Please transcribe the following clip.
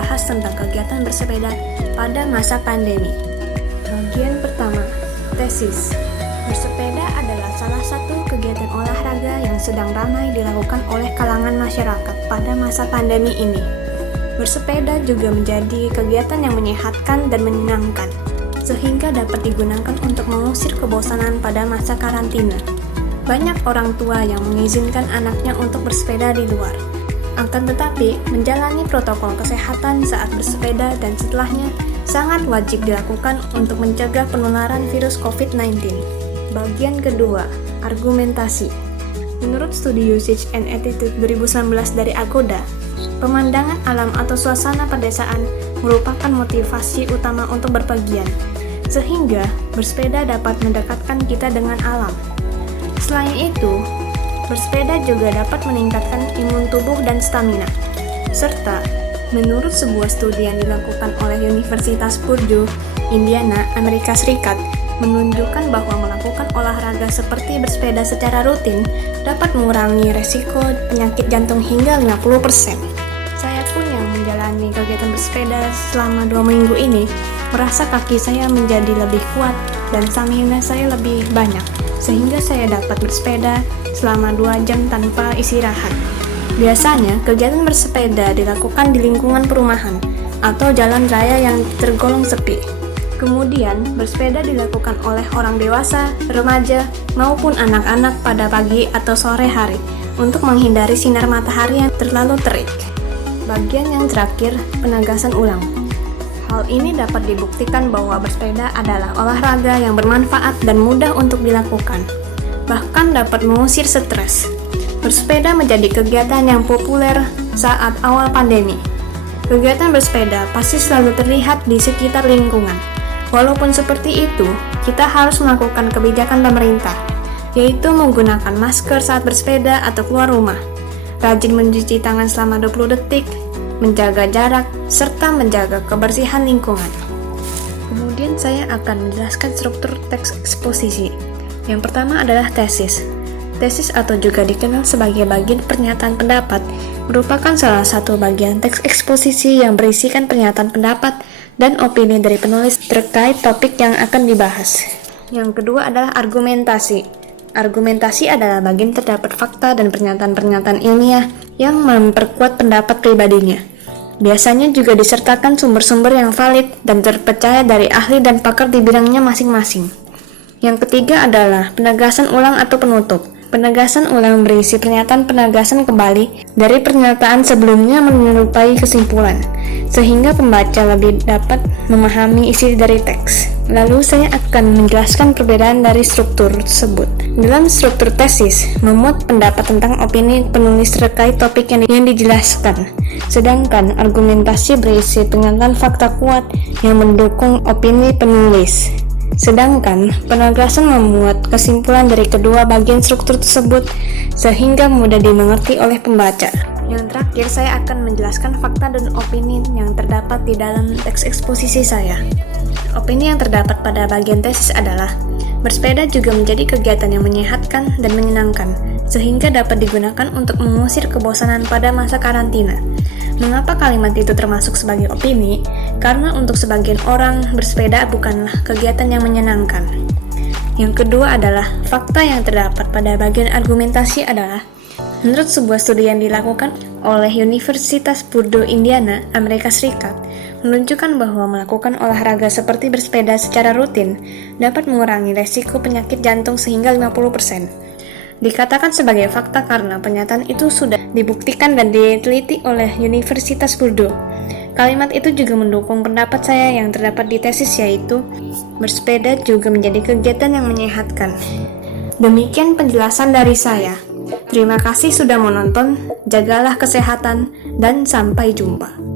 membahas tentang kegiatan bersepeda pada masa pandemi. Bagian pertama, tesis. Bersepeda adalah salah satu kegiatan olahraga yang sedang ramai dilakukan oleh kalangan masyarakat pada masa pandemi ini. Bersepeda juga menjadi kegiatan yang menyehatkan dan menyenangkan, sehingga dapat digunakan untuk mengusir kebosanan pada masa karantina. Banyak orang tua yang mengizinkan anaknya untuk bersepeda di luar. Akan tetapi, menjalani protokol kesehatan saat bersepeda dan setelahnya sangat wajib dilakukan untuk mencegah penularan virus COVID-19. Bagian kedua, argumentasi. Menurut studi Usage and Attitude 2019 dari Agoda, pemandangan alam atau suasana pedesaan merupakan motivasi utama untuk berpergian, sehingga bersepeda dapat mendekatkan kita dengan alam. Selain itu, bersepeda juga dapat meningkatkan imun tubuh dan stamina. Serta, menurut sebuah studi yang dilakukan oleh Universitas Purdue, Indiana, Amerika Serikat, menunjukkan bahwa melakukan olahraga seperti bersepeda secara rutin dapat mengurangi resiko penyakit jantung hingga 50%. Saya pun yang menjalani kegiatan bersepeda selama 2 minggu ini, merasa kaki saya menjadi lebih kuat dan stamina saya lebih banyak, sehingga saya dapat bersepeda selama 2 jam tanpa istirahat. Biasanya, kegiatan bersepeda dilakukan di lingkungan perumahan atau jalan raya yang tergolong sepi. Kemudian, bersepeda dilakukan oleh orang dewasa, remaja, maupun anak-anak pada pagi atau sore hari untuk menghindari sinar matahari yang terlalu terik. Bagian yang terakhir, penegasan ulang. Hal ini dapat dibuktikan bahwa bersepeda adalah olahraga yang bermanfaat dan mudah untuk dilakukan, bahkan dapat mengusir stres. Bersepeda menjadi kegiatan yang populer saat awal pandemi. Kegiatan bersepeda pasti selalu terlihat di sekitar lingkungan. Walaupun seperti itu, kita harus melakukan kebijakan pemerintah, yaitu menggunakan masker saat bersepeda atau keluar rumah, rajin mencuci tangan selama 20 detik, menjaga jarak, serta menjaga kebersihan lingkungan. Kemudian saya akan menjelaskan struktur teks eksposisi. Yang pertama adalah tesis. Tesis atau juga dikenal sebagai bagian pernyataan pendapat merupakan salah satu bagian teks eksposisi yang berisikan pernyataan pendapat dan opini dari penulis terkait topik yang akan dibahas. Yang kedua adalah argumentasi. Argumentasi adalah bagian terdapat fakta dan pernyataan-pernyataan ilmiah yang memperkuat pendapat pribadinya. Biasanya juga disertakan sumber-sumber yang valid dan terpercaya dari ahli dan pakar di bidangnya masing-masing. Yang ketiga adalah penegasan ulang atau penutup. Penegasan ulang berisi pernyataan penegasan kembali dari pernyataan sebelumnya menyerupai kesimpulan, sehingga pembaca lebih dapat memahami isi dari teks. Lalu saya akan menjelaskan perbedaan dari struktur tersebut. Dalam struktur tesis, memuat pendapat tentang opini penulis terkait topik yang dijelaskan, sedangkan argumentasi berisi pernyataan fakta kuat yang mendukung opini penulis. Sedangkan penegasan memuat kesimpulan dari kedua bagian struktur tersebut sehingga mudah dimengerti oleh pembaca. Yang terakhir, saya akan menjelaskan fakta dan opini yang terdapat di dalam teks eksposisi saya. Opini yang terdapat pada bagian tesis adalah bersepeda juga menjadi kegiatan yang menyehatkan dan menyenangkan, sehingga dapat digunakan untuk mengusir kebosanan pada masa karantina. Mengapa kalimat itu termasuk sebagai opini? Karena untuk sebagian orang, bersepeda bukanlah kegiatan yang menyenangkan. Yang kedua adalah fakta yang terdapat pada bagian argumentasi adalah menurut sebuah studi yang dilakukan oleh Universitas Purdue, Indiana, Amerika Serikat, menunjukkan bahwa melakukan olahraga seperti bersepeda secara rutin dapat mengurangi resiko penyakit jantung sehingga 50%. Dikatakan sebagai fakta karena pernyataan itu sudah dibuktikan dan diteliti oleh Universitas Purdue. Kalimat itu juga mendukung pendapat saya yang terdapat di tesis, yaitu bersepeda juga menjadi kegiatan yang menyehatkan. Demikian penjelasan dari saya. Terima kasih sudah menonton, jagalah kesehatan, dan sampai jumpa.